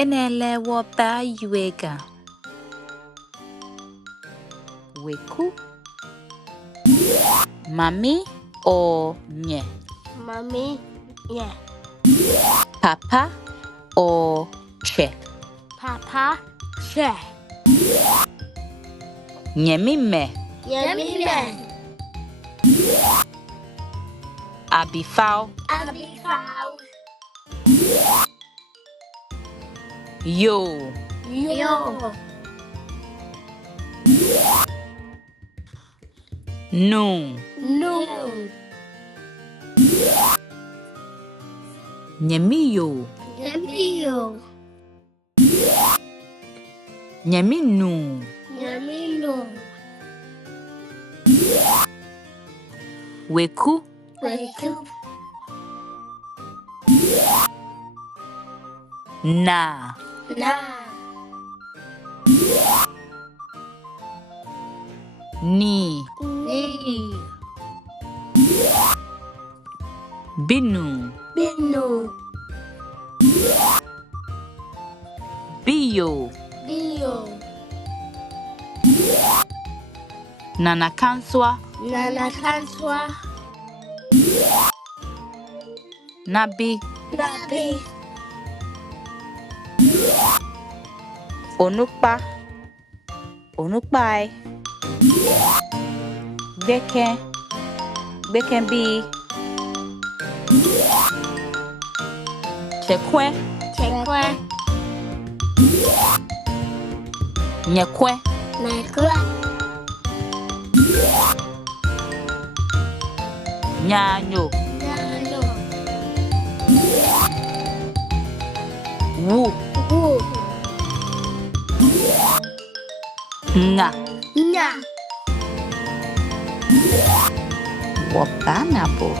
Enele wapa yuega. Weku. Mami or nye. Mommy, yeah. Papa or che. Papa, che. Nyemi me. Yummy man. Abifao. Abifao. Yo. Yo. No. No. Nyemi yo. Yummy yo. Nyemi no. Yummy no. Weku. Weku. Na. Na. Ni. Ni. Binu. Binu. Biyo. Bio. Nana kanswa. Nana kanswa. Nabi. Nabi. Onukpa. Onukpai. Beken. Beken bi. Chekwe. Chekwe. Nyekwe. Nekwe. Nyanyo. Nano. Wu. Wu. Nga. Nya. Wapanabo.